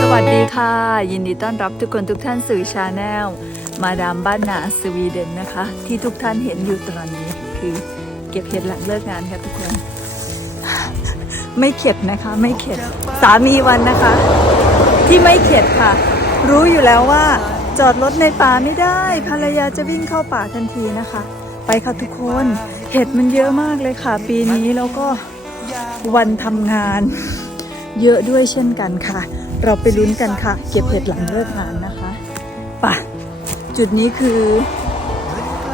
สวัสดีค่ะ ยินดีต้อนรับทุกคนทุกท่านสู่ชาแนลมาดามบ้านนาสวีเดนนะคะ ที่ทุกท่านเห็นอยู่ตอนนี้คือเก็บเห็ดหลังเลิกงานค่ะทุกคน ไม่เข็ดนะคะ ไม่เข็ดสามีวันนะคะ ที่ไม่เข็ดค่ะ รู้อยู่แล้วว่าจอดรถในป่าไม่ได้ ภรรยาจะวิ่งเข้าป่าทันทีนะคะ ไปค่ะทุกคนเห็ดมันเยอะมากเลยค่ะ ปีนี้แล้วก็วันทำงาน เยอะด้วยเช่นกันค่ะ เราไปลุ้นกันค่ะ เก็บเห็ดหลังเลิกงานนะคะป่ะจุดนี้คือ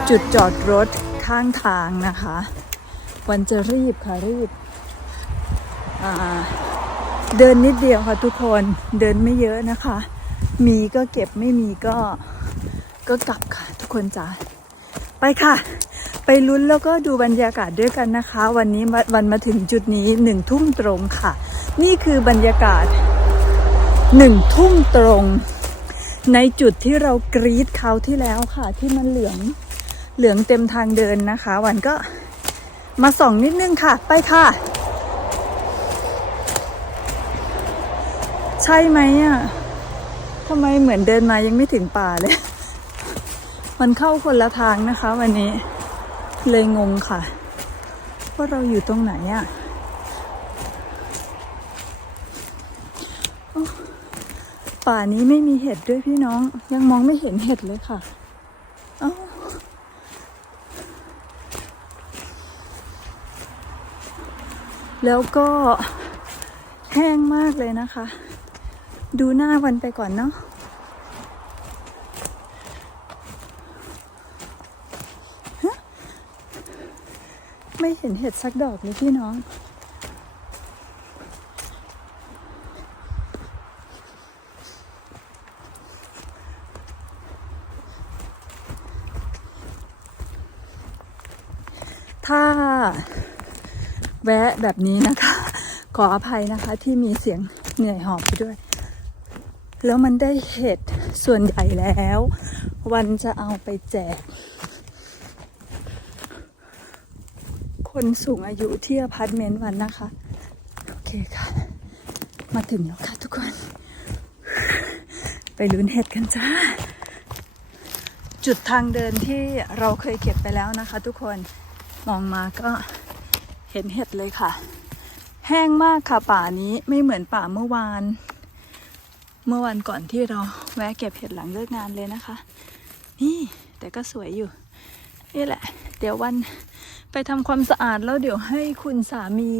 จุดจอดรถข้างทางนะคะ วันจะรีบค่ะรีบอ่าเดินนิดเดียวค่ะทุกคนเดินไม่เยอะนะคะ มีก็เก็บไม่มีก็ก็กลับค่ะทุกคนจ้าไปค่ะ ไปลุ้นแล้วก็ดูบรรยากาศด้วยกันนะคะ วันนี้มาวันมาถึงจุดนี้หนึ่งทุ่มตรงค่ะ นี่คือบรรยากาศหนึ่งทุ่มตรง ในจุดที่เรากรีดคราวที่แล้วค่ะ ที่มันเหลืองเหลืองเต็มทางเดินนะคะ วันก็มาส่องนิดนึงค่ะ ไปค่ะ ใช่ไหมอะทำไมเหมือนเดินมายังไม่ถึงป่าเลย มันเข้าคนละทางนะคะ วันนี้เลยงงค่ะ ว่าเราอยู่ตรงไหนอะโอ้ ป่านี้ไม่มีเห็ดด้วยพี่น้อง ยังมองไม่เห็นเห็ดเลยค่ะ เอ้าแล้วก็แห้งมากเลยนะคะ ดูหน้าวันไปก่อนเนาะไม่เห็นเห็ดสักดอกเลยพี่น้อง ถ้าแวะแบบนี้นะคะ ขออภัยนะคะที่มีเสียงเหนื่อยหอบไปด้วย แล้วมันได้เห็ดส่วนใหญ่แล้ว วันจะเอาไปแจก คนสูงอายุที่อพาร์ตเมนต์วันนะคะ โอเคค่ะ มาถึงแล้วค่ะทุกคน ไปลุ้นเห็ดกันจ้าจุดทางเดินที่เราเคยเก็บไปแล้วนะคะทุกคน มองมาก็เห็นเห็ดเลยค่ะ แห้งมากค่ะป่านี้ไม่เหมือนป่าเมื่อวาน เมื่อวันก่อนที่เราแวะเก็บเห็ดหลังเลิกงานเลยนะคะ นี่แต่ก็สวยอยู่นี่แหละ เดี๋ยววันไปทำความสะอาดแล้วเดี๋ยวให้คุณสามี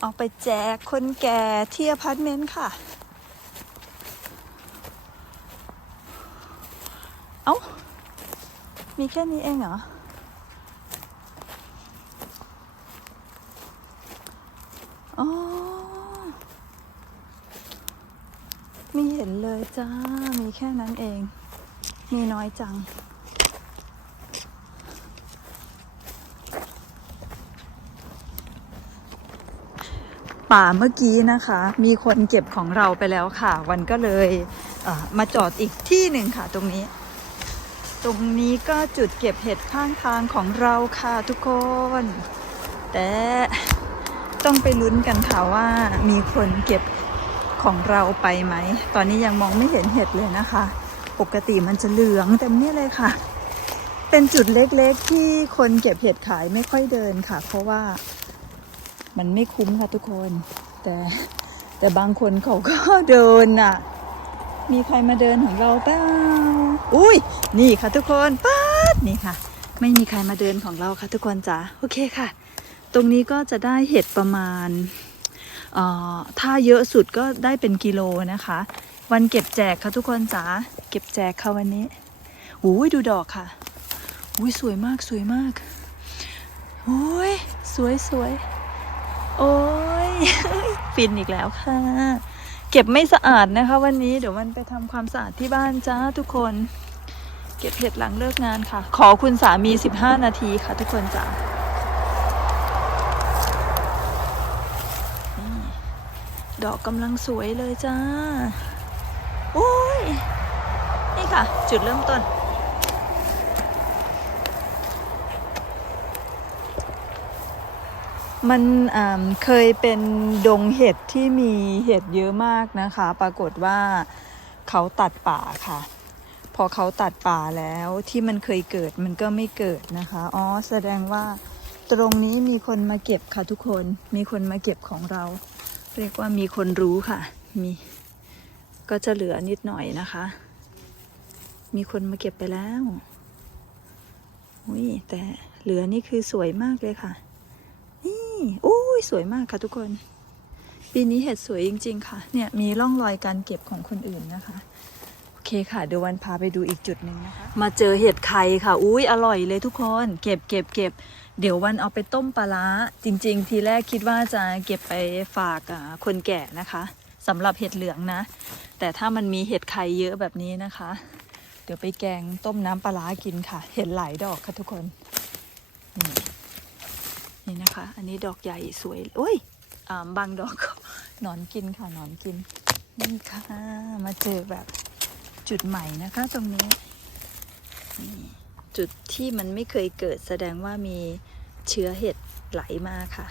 เอาไปแจกคนแก่ที่อพาร์ตเมนต์ค่ะ เอ้า มีแค่นี้เองเหรอ ไม่เห็นเลยจ้า มีแค่นั้นเอง มีน้อยจัง ป่าเมื่อกี้นะคะ มีคนเก็บของเราไปแล้วค่ะ วันก็เลยเมาจอดอีกที่หนึ่งค่ะตรงนี้ ตรงนี้ก็จุดเก็บเห็ดข้างทางของเราค่ะทุกคน แต่ต้องไปลุ้นกันค่ะว่ามีคนเก็บ ของเราไปไหม ตอนนี้ยังมองไม่เห็นเห็ดเลยนะคะ ปกติมันจะเหลืองเต็มเนี่ยเลยค่ะ เป็นจุดเล็กๆ ที่คนเก็บเห็ดขายไม่ค่อยเดินค่ะ เพราะว่ามันไม่คุ้มค่ะทุกคน แต่แต่บางคนเขาก็เดินน่ะ มีใครมาเดินของเราเปล่าอุ้ย นี่ค่ะทุกคนป๊าดนี่ค่ะ ไม่มีใครมาเดินของเราค่ะทุกคนจ๋า โอเคค่ะ ตรงนี้ก็จะได้เห็ดประมาณ ถ้าเยอะสุดก็ได้เป็นกิโลนะคะ วันเก็บแจกค่ะทุกคนจ๋าเก็บแจกค่ะวันนี้อุ้ยดูดอกค่ะอุ้ยสวยมากสวยมากอุ้ยสวยสวยโอ้ยฟินอีกแล้วค่ะ เก็บไม่สะอาดนะคะ วันนี้เดี๋ยวมันไปทำความสะอาดที่บ้านจ้าทุกคน เก็บเห็ดหลังเลิกงานค่ะ ขอคุณสามี 15 นาทีค่ะทุกคนจ้า ดอกกำลังสวยเลยจ้าโอ้ย นี่ค่ะ จุดเริ่มต้น มันเคยเป็นดงเห็ดที่มีเห็ดเยอะมากนะคะ ปรากฏว่าเขาตัดป่าค่ะ พอเขาตัดป่าแล้วที่มันเคยเกิดมันก็ไม่เกิดนะคะ อ๋อ แสดงว่าตรงนี้มีคนมาเก็บค่ะทุกคน มีคนมาเก็บของเรา เรียกว่ามีคนรู้ค่ะ มีก็จะเหลือนิดหน่อยนะคะ มีคนมาเก็บไปแล้วอุ้ยแต่เหลือนี่คือสวยมากเลยค่ะ นี่อุ้ยสวยมากค่ะทุกคน ปีนี้เห็ดสวยจริง ๆ ค่ะ เนี่ยมีร่องรอยการเก็บของคนอื่นนะคะโอเคค่ะเดี๋ยววันพาไปดูอีกจุดหนึ่งนะคะ มาเจอเห็ดไข่ค่ะ อุ้ยอร่อยเลยทุกคน เก็บเก็บเก็บ เดี๋ยววันเอาไปต้มปลาร้าจริง ๆ ทีแรกคิดว่าจะเก็บไปฝากคนแก่นะคะสำหรับเห็ดเหลืองนะ แต่ถ้ามันมีเห็ดไข่เยอะแบบนี้นะคะ เดี๋ยวไปแกงต้มน้ำปลาร้ากินค่ะ เห็ดหลายดอกค่ะทุกคนนี่นี่นะคะ อันนี้ดอกใหญ่สวยโอ้ยอ่าบางดอกก็หนอนกินค่ะหนอนกินนี่ค่ะมาเจอแบบจุดใหม่นะคะตรงนี้นี่ จุดที่มันไม่เคยเกิดแสดงว่ามีเชื้อเห็ดไหลมาค่ะ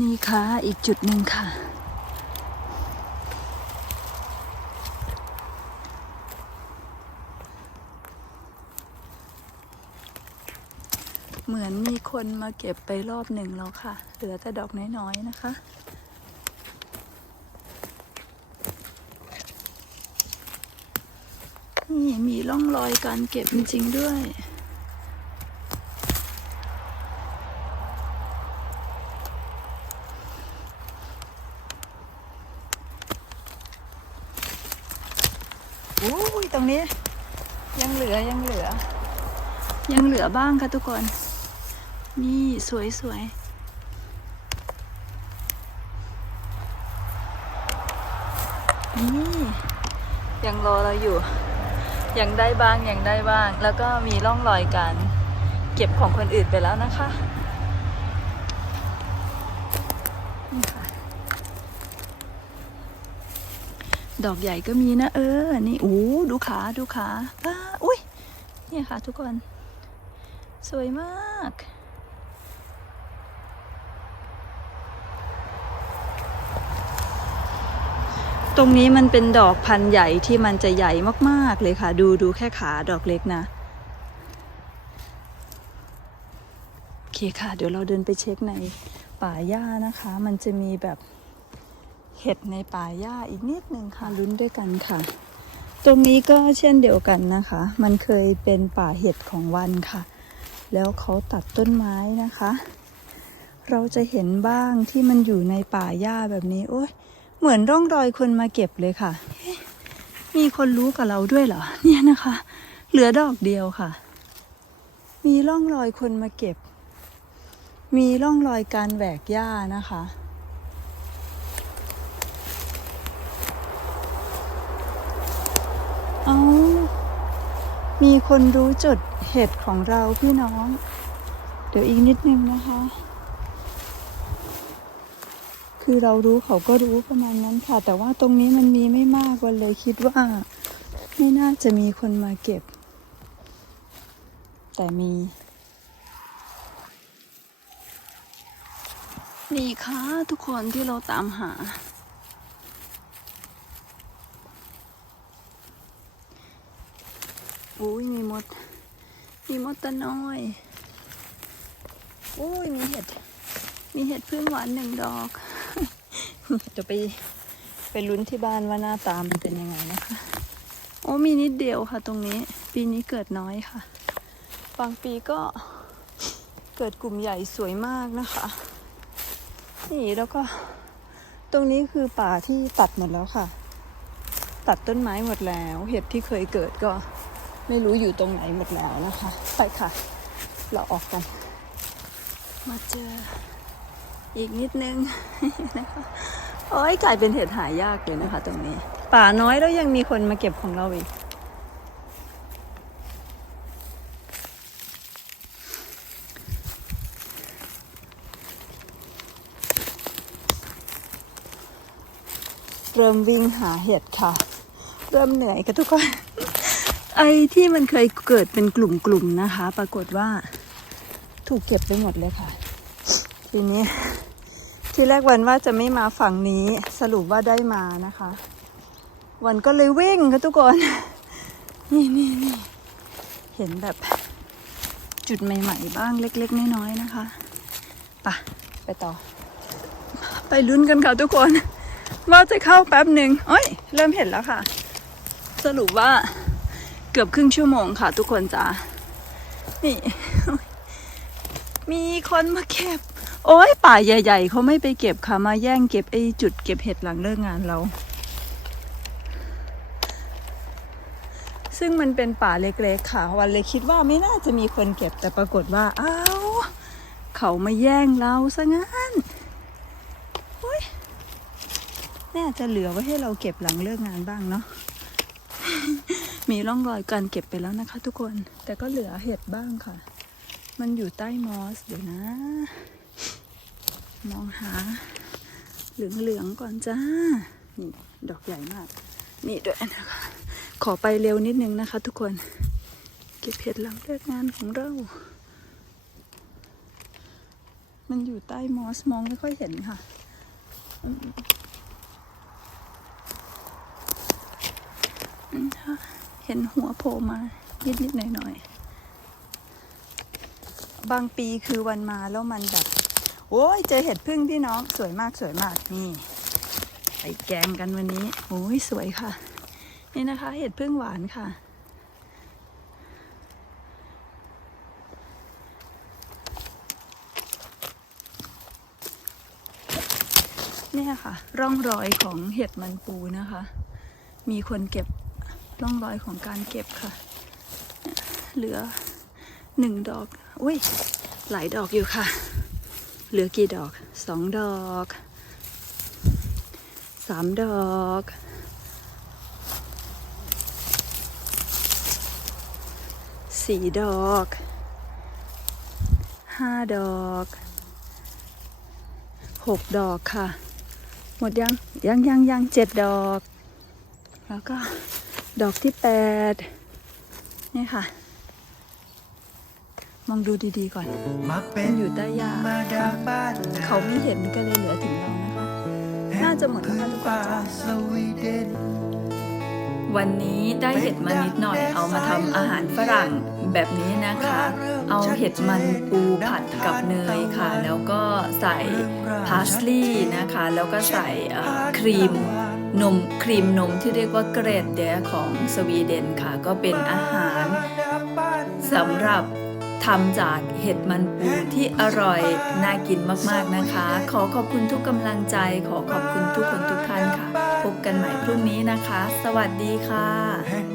นี่ค่ะอีกจุดหนึ่งค่ะ เหมือนมีคนมาเก็บไปรอบหนึ่งแล้วค่ะ เหลือแต่ดอกน้อยๆนะคะ นี่มีร่องรอยการเก็บจริงๆด้วยอุ้ยตรงนี้ ยังเหลือยังเหลือ ยังเหลือบ้างค่ะทุกคน นี่สวยสวยนี่ยังรอเราอยู่ ยังได้บ้างยังได้บ้าง แล้วก็มีร่องรอยการเก็บของคนอื่นไปแล้วนะคะนี่ค่ะดอกใหญ่ก็มีนะเออ นี่โอ้ดูขาดูขาอ้าอุ้ยเนี่ยค่ะทุกคน สวยมาก ตรงนี้มันเป็นดอกพันธุ์ใหญ่ที่มันจะใหญ่มากๆเลยค่ะ ดูดูแค่ขาดอกเล็กนะโอเคค่ะ เดี๋ยวเราเดินไปเช็คในป่าหญ้านะคะ มันจะมีแบบเห็ดในป่าหญ้าอีกนิดนึงค่ะลุ้นด้วยกันค่ะ ตรงนี้ก็เช่นเดียวกันนะคะ มันเคยเป็นป่าเห็ดของวันค่ะ แล้วเขาตัดต้นไม้นะคะ เราจะเห็นบ้างที่มันอยู่ในป่าหญ้าแบบนี้โอ้ย เหมือนร่องรอยคนมาเก็บเลยค่ะ มีคนรู้กับเราด้วยเหรอ เนี่ยนะคะ เหลือดอกเดียวค่ะ มีร่องรอยคนมาเก็บ มีร่องรอยการแหวกหญ้านะคะ เอามีคนรู้จุดเห็ดของเราพี่น้อง เดี๋ยวอีกนิดนึงนะคะ คือเรารู้เขาก็รู้ประมาณนั้นค่ะ แต่ว่าตรงนี้มันมีไม่มากวันเลยคิดว่า ไม่น่าจะมีคนมาเก็บ แต่มี นี่ค่ะทุกคนที่เราตามหา อุ้ยมีมด มีมดตะน้อยอุ้ยมีเห็ดมีเห็ดพึ่งหวานหนึ่งดอก จะไปไปลุ้นที่บ้านว่าหน้าตามันเป็นยังไงนะคะ โอ้มีนิดเดียวค่ะ ตรงนี้ ปีนี้เกิดน้อยค่ะ บางปีก็เกิดกลุ่มใหญ่สวยมากนะคะ นี่แล้วก็ ตรงนี้คือป่าที่ตัดหมดแล้วค่ะ ตัดต้นไม้หมดแล้ว เห็ดที่เคยเกิดก็ไม่รู้อยู่ตรงไหนหมดแล้วนะคะ ไปค่ะ เราออกกัน มาเจออีกนิดนึงนะคะ โอ้ยกลายเป็นเห็ดหายากเลยนะคะ ตรงนี้ ป่าน้อยแล้วยังมีคนมาเก็บของเราอีก เริ่มวิ่งหาเห็ดค่ะ เริ่มเหนื่อยกันทุกคน ไอ้ที่มันเคยเกิดเป็นกลุ่มๆนะคะ ปรากฏว่าถูกเก็บไปหมดเลยค่ะ ทีนี้ ที่แรกวันว่าจะไม่มาฝั่งนี้สรุปว่าได้มานะคะ วันก็เลยวิ่งค่ะทุกคน นี่นี่นี่เห็นแบบจุดใหม่ ๆ บ้างเล็ก ๆ น้อยๆนะคะปะไปต่อ ไปลุ้นกันค่ะทุกคน ว่าจะเข้าแป๊บหนึ่งเอ้ย เริ่มเห็นแล้วค่ะ สรุปว่าเกือบครึ่งชั่วโมงค่ะ ทุกคนจ้านี่ มีคนมาเก็บ โอ้ยป่าใหญ่ ๆเขาไม่ไปเก็บค่ะมาแย่งเก็บไอ้จุดเก็บเห็ดหลังเลิกงานเรา ซึ่งมันเป็นป่าเล็กๆค่ะ วันเลยคิดว่าไม่น่าจะมีคนเก็บแต่ปรากฏว่าอ้าวเขามาแย่งเราซะงั้นโอ้ยน่าจะเหลือไว้ให้เราเก็บหลังเลิกงานบ้างเนาะมีร่องรอยการเก็บไปแล้วนะคะทุกคน แต่ก็เหลือเห็ดบ้างค่ะ มันอยู่ใต้มอสเดี๋ยวนะ มองหาเหลืองๆก่อนจ้า นี่ ดอกใหญ่มาก นี่ด้วยนะคะ ขอไปเร็วนิดนึงนะคะ ทุกคน เก็บเห็ดหลังเลิกงานของเรา มันอยู่ใต้มอสมองไม่ค่อยเห็นค่ะเห็นหัวโผล่มา นิดนิดหน่อยหน่อยๆบางปีคือวันมาแล้วมันแบบ โอ้ยเจอเห็ดพึ่งพี่น้องสวยมากสวยมากนี่ไปแกงกันวันนี้โอ้ยสวยค่ะ นี่นะคะ เห็ดพึ่งหวานค่ะ เนี่ยค่ะ ร่องรอยของเห็ดมันปูนะคะ มีคนเก็บร่องรอยของการเก็บค่ะเนี่ยเหลือหนึ่งดอก อุ้ยหลายดอกอยู่ค่ะ เหลือกี่ดอกสองดอกสามดอกสี่ดอกห้าดอกหกดอกค่ะ หมดยังยังยังยังเจ็ดดอก แล้วก็ดอกที่แปดนี่ค่ะ มองดูดีๆก่อน มาเป็มันนอยู่ใต้หญ้ามาดาบ้านเขาไม่เห็นก็เลยเหลือถึงเรานะคะ น่าจะหมดแล้วค่ะทุกคนป่าจ้ะ สวีเดนวันนี้ได้เห็ดมานิดหน่อยเอามาทำอาหารฝรั่งแบบนี้นะคะ เอาเห็ดมันปูผัดกับเนยค่ะ แล้วก็ใส่พาสลีย์นะคะ แล้วก็ใส่เอ่อครีมนมครีมนมที่เรียกว่าเกรดเดียของสวีเดนค่ะ ก็เป็นอาหารสำหรับ ทำจากเห็ดมันปูที่อร่อยน่ากินมากๆนะคะ ขอขอบคุณทุกกำลังใจ ขอขอบคุณทุกคนทุกท่านค่ะ พบกันใหม่พรุ่งนี้นะคะ สวัสดีค่ะ